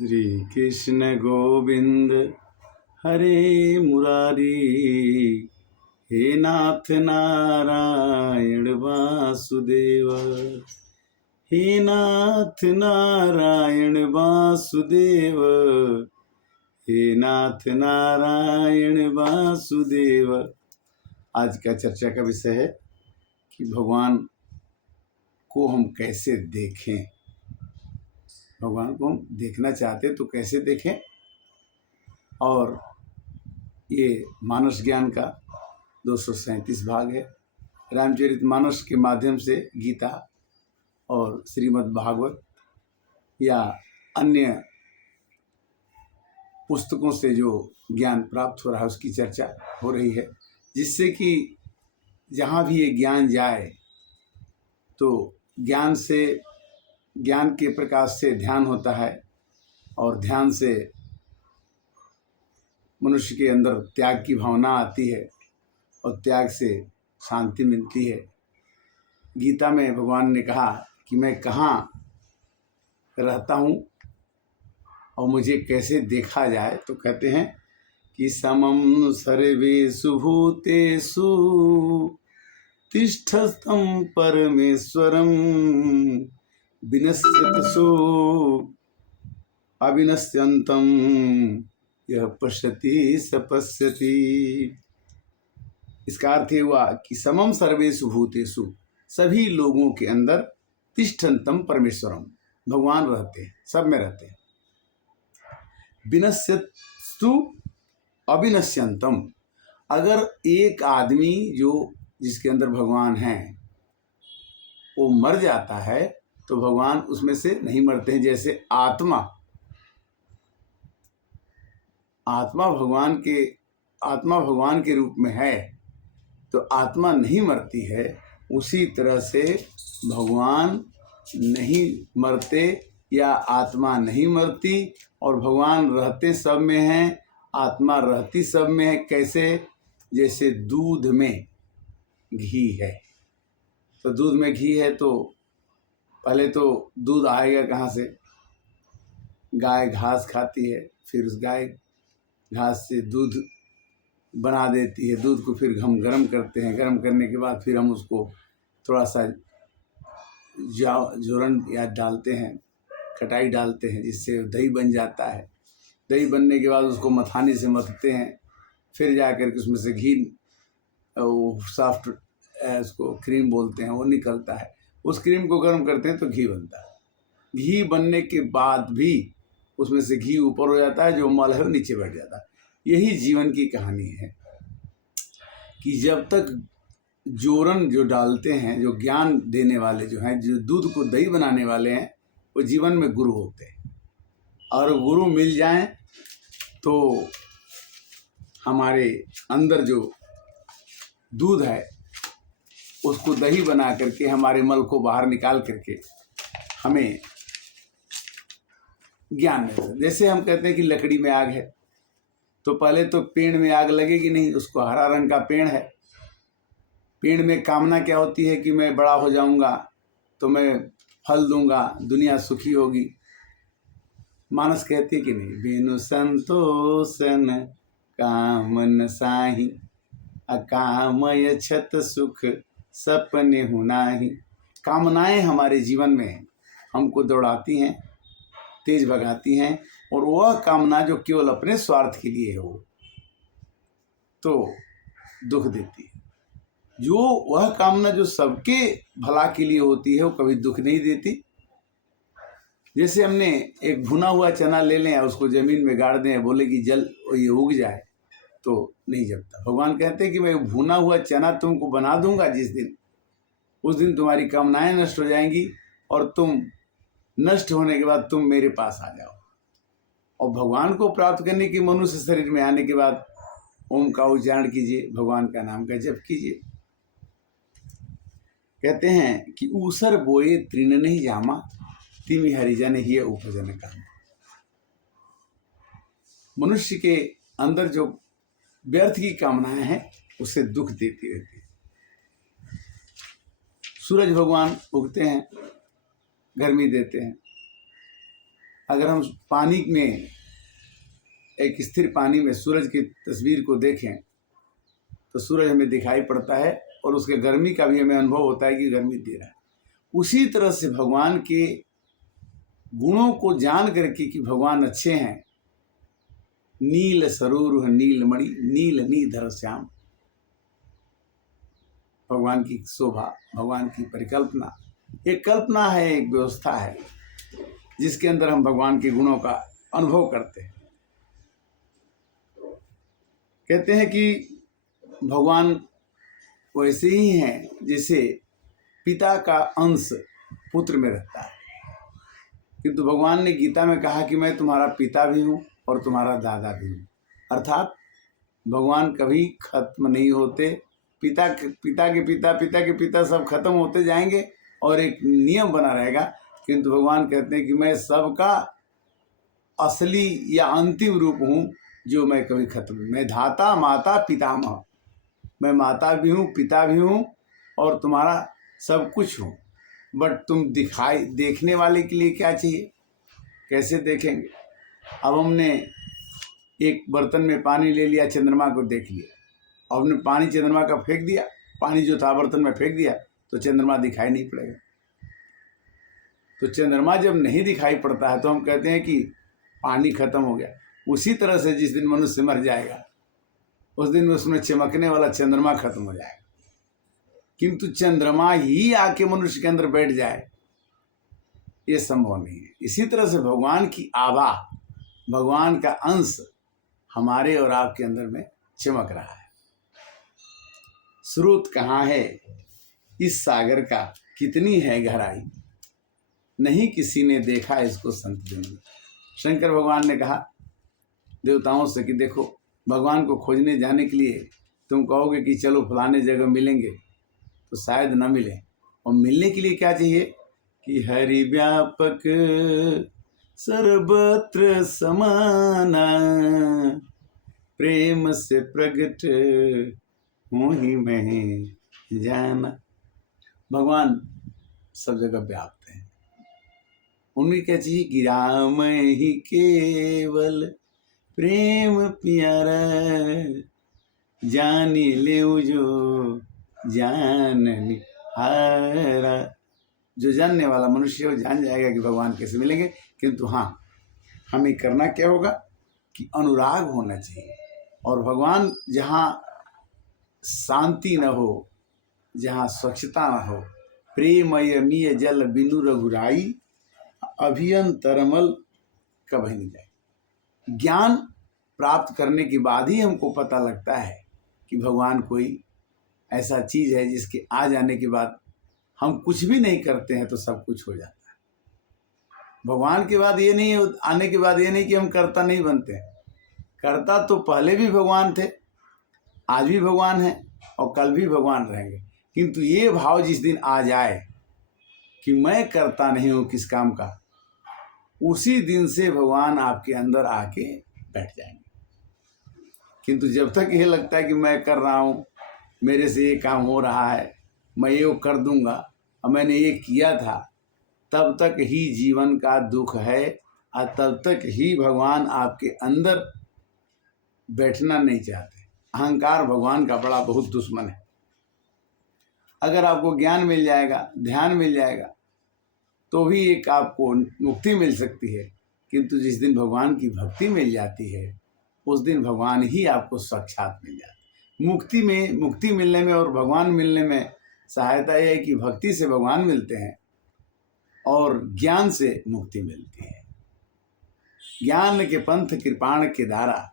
श्री कृष्ण गोविंद हरे मुरारी, हे नाथ नारायण वासुदेव, हे नाथ नारायण वासुदेव, हे नाथ नारायण वासुदेव। आज का चर्चा का विषय है कि भगवान को हम कैसे देखें। भगवान को हम देखना चाहते तो कैसे देखें। और ये मानस ज्ञान का 237 भाग है। रामचरितमानस के माध्यम से गीता और श्रीमद् भागवत या अन्य पुस्तकों से जो ज्ञान प्राप्त हो रहा है उसकी चर्चा हो रही है, जिससे कि जहाँ भी ये ज्ञान जाए तो ज्ञान के प्रकाश से ध्यान होता है और ध्यान से मनुष्य के अंदर त्याग की भावना आती है और त्याग से शांति मिलती है। गीता में भगवान ने कहा कि मैं कहाँ रहता हूँ और मुझे कैसे देखा जाए, तो कहते हैं कि समम सर्वेषु भूतेषु तिष्ठस्थं परमेश्वरं विनश्यतसो अविनश्यन्तं यह पश्यति स पश्यति। इसका अर्थ हुआ कि समम सर्वेषु भूतेषु, सभी लोगों के अंदर तिष्ठन्तम परमेश्वरम, भगवान रहते हैं, सब में रहते हैं। विनश्यतु अविनश्यन्तम, अगर एक आदमी जिसके अंदर भगवान है वो मर जाता है तो भगवान उसमें से नहीं मरते हैं। जैसे आत्मा भगवान के रूप में है तो आत्मा नहीं मरती है, उसी तरह से भगवान नहीं मरते या आत्मा नहीं मरती और भगवान रहते सब में हैं, आत्मा रहती सब में है। कैसे? जैसे दूध में घी है, तो दूध में घी है तो पहले तो दूध आएगा कहाँ से? गाय घास खाती है, फिर उस गाय घास से दूध बना देती है। दूध को फिर हम गर्म करते हैं, गर्म करने के बाद फिर हम उसको थोड़ा सा जोरन या डालते हैं, खटाई डालते हैं, जिससे दही बन जाता है। दही बनने के बाद उसको मथानी से मथते हैं, फिर जाकर के उसमें से घी, वो सॉफ्ट उसको क्रीम बोलते हैं, वो निकलता है। उस क्रीम को गर्म करते हैं तो घी बनता है। घी बनने के बाद भी उसमें से घी ऊपर हो जाता है, जो मल है वो नीचे बैठ जाता है। यही जीवन की कहानी है कि जब तक जोरन जो डालते हैं, जो ज्ञान देने वाले जो हैं, जो दूध को दही बनाने वाले हैं, वो जीवन में गुरु होते हैं। और गुरु मिल जाएं तो हमारे अंदर जो दूध है उसको दही बना करके हमारे मल को बाहर निकाल करके हमें ज्ञान मिलता है। जैसे हम कहते हैं कि लकड़ी में आग है, तो पहले तो पेड़ में आग लगेगी नहीं, उसको हरा रंग का पेड़ है। पेड़ में कामना क्या होती है कि मैं बड़ा हो जाऊंगा तो मैं फल दूंगा, दुनिया सुखी होगी। मानस कहती है कि नहीं, बिनु संतोषन कामन साही, अकामय छत सुख सपने हुनाही। कामनाएं हमारे जीवन में हमको दौड़ाती हैं, तेज भगाती हैं, और वह कामना जो केवल अपने स्वार्थ के लिए हो तो दुख देती है। जो वह कामना जो सबके भला के लिए होती है वो कभी दुख नहीं देती। जैसे हमने एक भुना हुआ चना ले लें, उसको जमीन में गाड़ दें, बोले कि जल ये उग जाए, तो नहीं जगता। भगवान कहते हैं कि मैं भुना हुआ चना तुमको बना दूंगा जिस दिन, उस दिन तुम्हारी कामनाएं नष्ट हो जाएंगी और तुम नष्ट होने के बाद तुम मेरे पास आ जाओ। और भगवान को प्राप्त करने की मनुष्य शरीर में आने के बाद ओम का उच्चारण कीजिए, भगवान का नाम का जप कीजिए। कहते हैं कि ऊसर बोए तृण नहीं जामा, तिमि हरिजन ही उपजन काम। मनुष्य के अंदर जो व्यर्थ की कामनाएं हैं उससे दुख देती रहती है। सूरज भगवान उगते हैं, गर्मी देते हैं, अगर हम पानी में, एक स्थिर पानी में सूरज की तस्वीर को देखें तो सूरज हमें दिखाई पड़ता है और उसके गर्मी का भी हमें अनुभव होता है कि गर्मी दे रहा है। उसी तरह से भगवान के गुणों को जान करके कि भगवान अच्छे हैं, नील सरूर नीलमणि नील नीधर श्याम, भगवान की शोभा, भगवान की परिकल्पना, एक कल्पना है, एक व्यवस्था है जिसके अंदर हम भगवान के गुणों का अनुभव करते हैं। कहते हैं कि भगवान वैसे ही हैं जैसे पिता का अंश पुत्र में रहता है, किंतु भगवान ने गीता में कहा कि मैं तुम्हारा पिता भी हूँ और तुम्हारा दादा भी हूँ। अर्थात भगवान कभी खत्म नहीं होते। पिता के पिता सब खत्म होते जाएंगे और एक नियम बना रहेगा, किंतु भगवान कहते हैं कि मैं सबका असली या अंतिम रूप हूँ, जो मैं कभी खत्म नहीं। मैं धाता माता पितामह, मैं माता भी हूँ, पिता भी हूँ और तुम्हारा सब कुछ हूँ। बट तुम देखने वाले के लिए क्या चाहिए, कैसे देखेंगे? अब हमने एक बर्तन में पानी ले लिया, चंद्रमा को देख लिया, और हमने पानी चंद्रमा का फेंक दिया, पानी जो था बर्तन में फेंक दिया, तो चंद्रमा दिखाई नहीं पड़ेगा। तो चंद्रमा जब नहीं दिखाई पड़ता है तो हम कहते हैं कि पानी खत्म हो गया। उसी तरह से जिस दिन मनुष्य मर जाएगा उस दिन उसमें चमकने वाला चंद्रमा खत्म हो जाएगा, किंतु चंद्रमा ही आके मनुष्य के अंदर बैठ जाए, ये संभव नहीं है। इसी तरह से भगवान की आभा, भगवान का अंश हमारे और आपके अंदर में चमक रहा है। स्रोत कहाँ है इस सागर का, कितनी है गहराई, नहीं किसी ने देखा इसको संत जन में। शंकर भगवान ने कहा देवताओं से कि देखो, भगवान को खोजने जाने के लिए तुम कहोगे कि चलो फलाने जगह मिलेंगे, तो शायद न मिले। और मिलने के लिए क्या चाहिए कि हरि व्यापक सर्वत्र समाना, प्रेम से प्रगट हूँ ही मैं जाना। भगवान सब जगह व्याप्त है। उन्हें क्या चाहिए कि राम ही केवल प्रेम प्यारा, जानी ले जो जानने हारा। जो जानने वाला मनुष्य वो जान जाएगा कि भगवान कैसे मिलेंगे, किंतु हाँ, हमें करना क्या होगा कि अनुराग होना चाहिए। और भगवान जहाँ शांति न हो, जहाँ स्वच्छता न हो, प्रेमयमीय जल बिनु रघुराई, अभियंतरमल कभी नहीं जाए। ज्ञान प्राप्त करने के बाद ही हमको पता लगता है कि भगवान कोई ऐसा चीज़ है जिसके आ जाने के बाद हम कुछ भी नहीं करते हैं तो सब कुछ हो जाता है। भगवान के बाद ये नहीं, आने के बाद ये नहीं कि हम कर्ता नहीं बनते हैं। कर्ता तो पहले भी भगवान थे, आज भी भगवान हैं और कल भी भगवान रहेंगे, किंतु ये भाव जिस दिन आ जाए कि मैं करता नहीं हूँ किस काम का, उसी दिन से भगवान आपके अंदर आके बैठ जाएंगे। किंतु जब तक ये लगता है कि मैं कर रहा हूँ, मेरे से ये काम हो रहा है, मैं ये कर दूंगा और मैंने ये किया था, तब तक ही जीवन का दुख है और तब तक ही भगवान आपके अंदर बैठना नहीं चाहते। अहंकार भगवान का बड़ा बहुत दुश्मन है। अगर आपको ज्ञान मिल जाएगा, ध्यान मिल जाएगा, तो भी एक आपको मुक्ति मिल सकती है, किंतु जिस दिन भगवान की भक्ति मिल जाती है उस दिन भगवान ही आपको साक्षात मिल जाता है। मुक्ति मिलने में और भगवान मिलने में सहायता यह है कि भक्ति से भगवान मिलते हैं और ज्ञान से मुक्ति मिलती है। ज्ञान के पंथ कृपाण के धारा,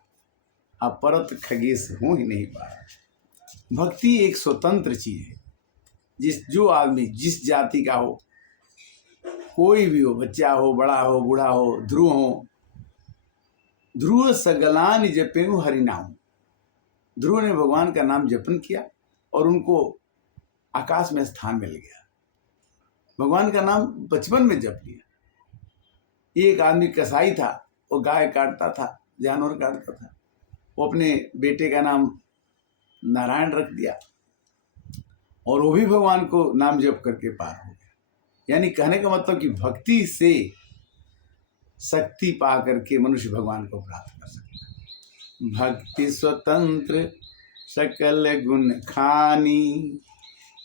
अपरत खगेश हो ही नहीं पाया। भक्ति एक स्वतंत्र चीज है। जो आदमी जिस जाति का हो, कोई भी हो, बच्चा हो, बड़ा हो, बूढ़ा हो, ध्रुव हो, ध्रुव सगलान जपेऊ हरि नाम। ध्रुव ने भगवान का नाम जपन किया और उनको आकाश में स्थान मिल गया। भगवान का नाम बचपन में जप लिया। एक आदमी कसाई था, वो गाय काटता था, जानवर काटता था, वो अपने बेटे का नाम नारायण रख दिया और वो भी भगवान को नाम जप करके पार हो गया। यानी कहने का मतलब कि भक्ति से शक्ति पा करके मनुष्य भगवान को प्राप्त कर सकता है। भक्ति स्वतंत्र सकल गुण खानी,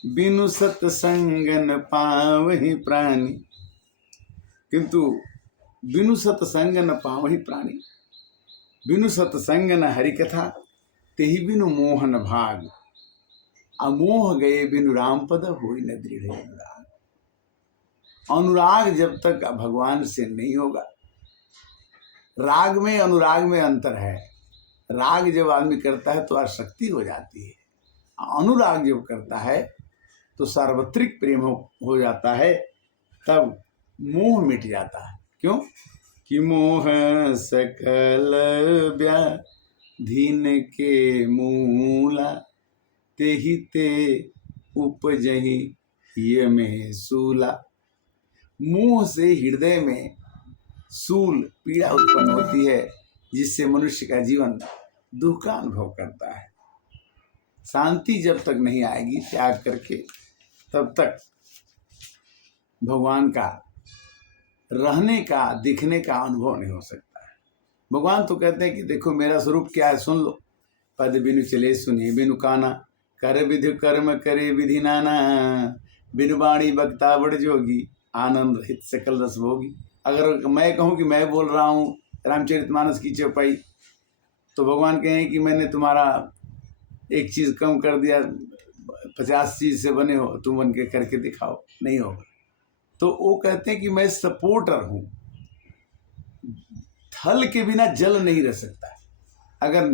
बिनु सत्संग न पावहि प्राणी। किंतु बिनु सत्संग न पावहि प्राणी, बिनु सत्संग न हरिकथा, तेहि बिनु मोहन भाग। अमोह गए बिनु राम पद, होई न दृढ़ अनुराग। अनुराग जब तक भगवान से नहीं होगा, राग में अनुराग में अंतर है। राग जब आदमी करता है तो आसक्ति हो जाती है, अनुराग जब करता है तो सार्वत्रिक प्रेम हो जाता है, तब मोह मिट जाता है। क्यों? कि मोह सकल व्याधीन के मूला, तेहि ते उपजहि हिय में सूला। मोह से हृदय में सूल पीड़ा उत्पन्न होती है, जिससे मनुष्य का जीवन दुख का अनुभव करता है। शांति जब तक नहीं आएगी त्याग करके, तब तक भगवान का रहने का दिखने का अनुभव नहीं हो सकता है। भगवान तो कहते हैं कि देखो मेरा स्वरूप क्या है, सुन लो। पद बिनु चले सुनिए बिनु काना, कर विधि कर्म करे विधि नाना। बिनु वाणी बक्ता बड़ जोगी, आनंद हित सकल रस भोगी। अगर मैं कहूँ कि मैं बोल रहा हूँ रामचरितमानस की चौपाई, तो भगवान कहें कि मैंने तुम्हारा एक चीज़ कम कर दिया, 50 चीज़ से बने हो, तुम बन के करके दिखाओ, नहीं होगा। तो वो कहते हैं कि मैं सपोर्टर हूँ। थल के बिना जल नहीं रह सकता। अगर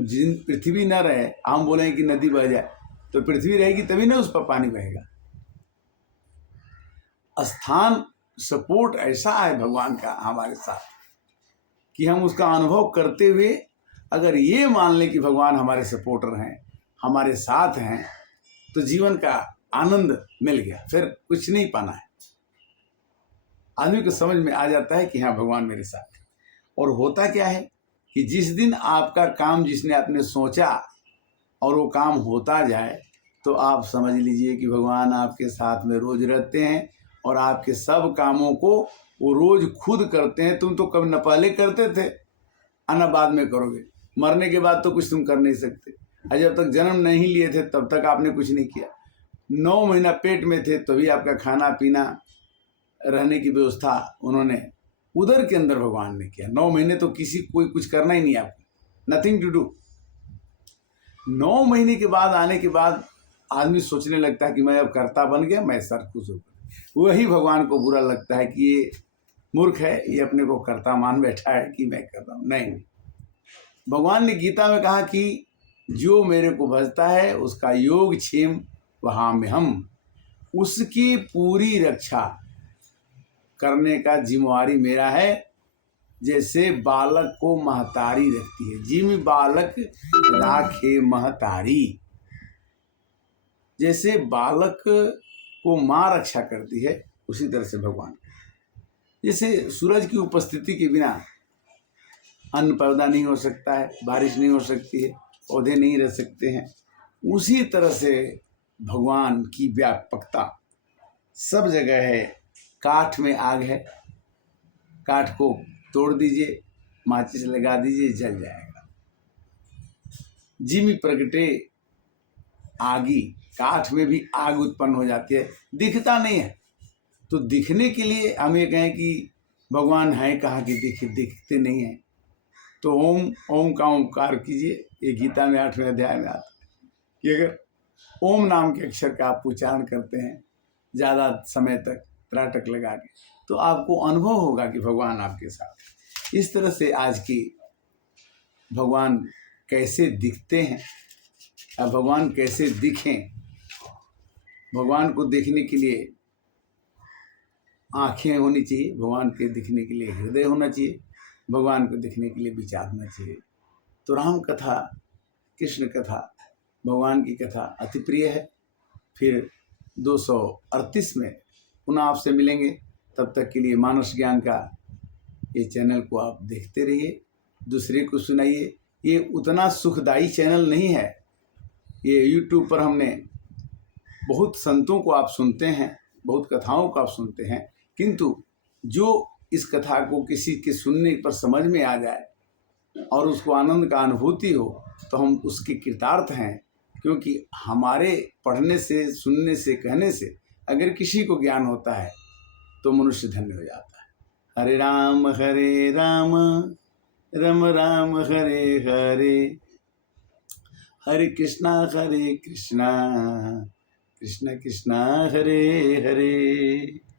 पृथ्वी न रहे, हम बोलें कि नदी बह जाए, तो पृथ्वी रहेगी तभी ना उस पर पानी बहेगा। स्थान सपोर्ट ऐसा है भगवान का हमारे साथ कि हम उसका अनुभव करते हुए अगर ये मान लें कि भगवान हमारे सपोर्टर हैं, हमारे साथ हैं, तो जीवन का आनंद मिल गया, फिर कुछ नहीं पाना है। आदमी को समझ में आ जाता है कि हाँ भगवान मेरे साथ है। और होता क्या है कि जिस दिन आपका काम जिसने आपने सोचा और वो काम होता जाए, तो आप समझ लीजिए कि भगवान आपके साथ में रोज रहते हैं और आपके सब कामों को वो रोज खुद करते हैं। तुम तो कभी न पहले करते थे और न बाद में करोगे। मरने के बाद तो कुछ तुम कर नहीं सकते। और जब तक जन्म नहीं लिए थे तब तक आपने कुछ नहीं किया। 9 महीना पेट में थे तभी आपका खाना पीना रहने की व्यवस्था उन्होंने उधर के अंदर भगवान ने किया। 9 महीने तो कोई कुछ करना ही नहीं, आपको नथिंग टू डू। 9 महीने के बाद आने के बाद आदमी सोचने लगता है कि मैं अब कर्ता बन गया, मैं सर खुश हो गया। वही भगवान को बुरा लगता है कि ये मूर्ख है, ये अपने को कर्ता मान बैठा है कि मैं कर रहा हूँ। नहीं, भगवान ने गीता में कहा कि जो मेरे को भजता है उसका योग क्षेम वहाँ में हम, उसकी पूरी रक्षा करने का जिम्मेवारी मेरा है। जैसे बालक को महतारी रखती है, जिम बालक राखे महतारी, जैसे बालक को माँ रक्षा करती है, उसी तरह से भगवान। जैसे सूरज की उपस्थिति के बिना अन्न पैदा नहीं हो सकता है, बारिश नहीं हो सकती है, पौधे नहीं रह सकते हैं, उसी तरह से भगवान की व्यापकता सब जगह है। काठ में आग है, काठ को तोड़ दीजिए, माचिस लगा दीजिए, जल जाएगा। जिमि प्रगटे आगी, काठ में भी आग उत्पन्न हो जाती है, दिखता नहीं है। तो दिखने के लिए हम ये कहें कि भगवान है कहाँ कि दिखते नहीं है, तो ओम का ओमकार कीजिए। ये गीता में 8वें अध्याय में आता है कि अगर ओम नाम के अक्षर का आप उच्चारण करते हैं ज़्यादा समय तक त्राटक लगा के, तो आपको अनुभव होगा कि भगवान आपके साथ। इस तरह से आज की भगवान कैसे दिखते हैं, अब भगवान कैसे दिखें। भगवान को देखने के लिए आँखें होनी चाहिए, भगवान के दिखने के लिए हृदय होना चाहिए, भगवान को देखने के लिए विचार होना चाहिए। तो राम कथा, कृष्ण कथा, भगवान की कथा अति प्रिय है। फिर 238 में पुनः आपसे मिलेंगे। तब तक के लिए मानस ज्ञान का ये चैनल को आप देखते रहिए, दूसरे को सुनाइए। ये उतना सुखदायी चैनल नहीं है। ये YouTube पर हमने बहुत संतों को आप सुनते हैं, बहुत कथाओं को आप सुनते हैं, किंतु जो इस कथा को किसी के सुनने पर समझ में आ जाए और उसको आनंद का अनुभूति हो तो हम उसके कृतार्थ हैं, क्योंकि हमारे पढ़ने से, सुनने से, कहने से अगर किसी को ज्ञान होता है तो मनुष्य धन्य हो जाता है। हरे राम राम राम हरे हरे, हरे कृष्णा कृष्णा कृष्णा हरे हरे।